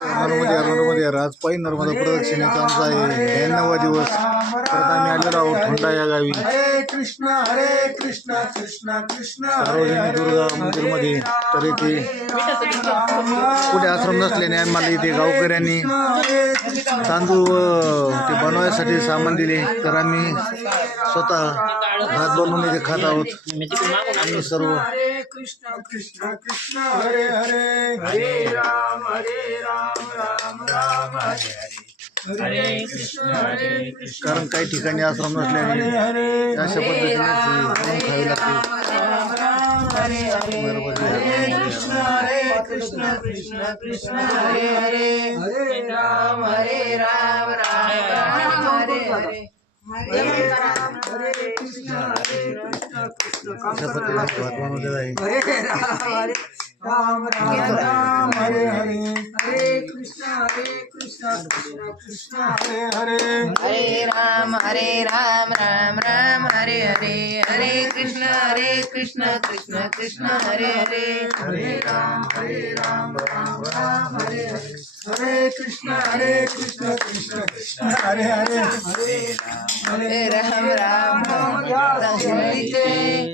नर्मदे राजपाई नर्मदा प्रदक्षिणेचा आमचा आहे 92वा दिवस. परत आम्ही आलेलो आहोत होंडा या गावी. हरे कृष्ण कृष्ण कृष्ण सार्वजनिक दुर्गा मंदिरमध्ये. तर इथे कुठे आश्रम नसल्याने आम्हाला इथे गावकऱ्यांनी तांदूळ ते बनवायसाठी सामान दिले. तर आम्ही स्वतः भात बनवून इथे खात आहोत आम्ही सर्व. हरे कृष्ण कृष्ण हरे हरे हरे राम राम राम हरे हरे हरे कृष्ण कारण काही ठिकाणी आश्रम नसल्याने अशा पद्धतीने खावी लागते. हरे कृष्ण कृष्ण हरे हरे हरे राम राम हरे हरे हरे राम हरे कृष्ण अशा पद्धतीने भात बनवलेला आहे. हरे राम राम हरे हरे हरे कृष्ण कृष्ण हरे हरे हरे राम राम राम हरे हरे हरे कृष्ण कृष्ण कृष्ण हरे हरे हरे राम राम राम हरे हरे हरे कृष्ण कृष्ण कृष्ण हरे हरे हरे हरे राम राम राम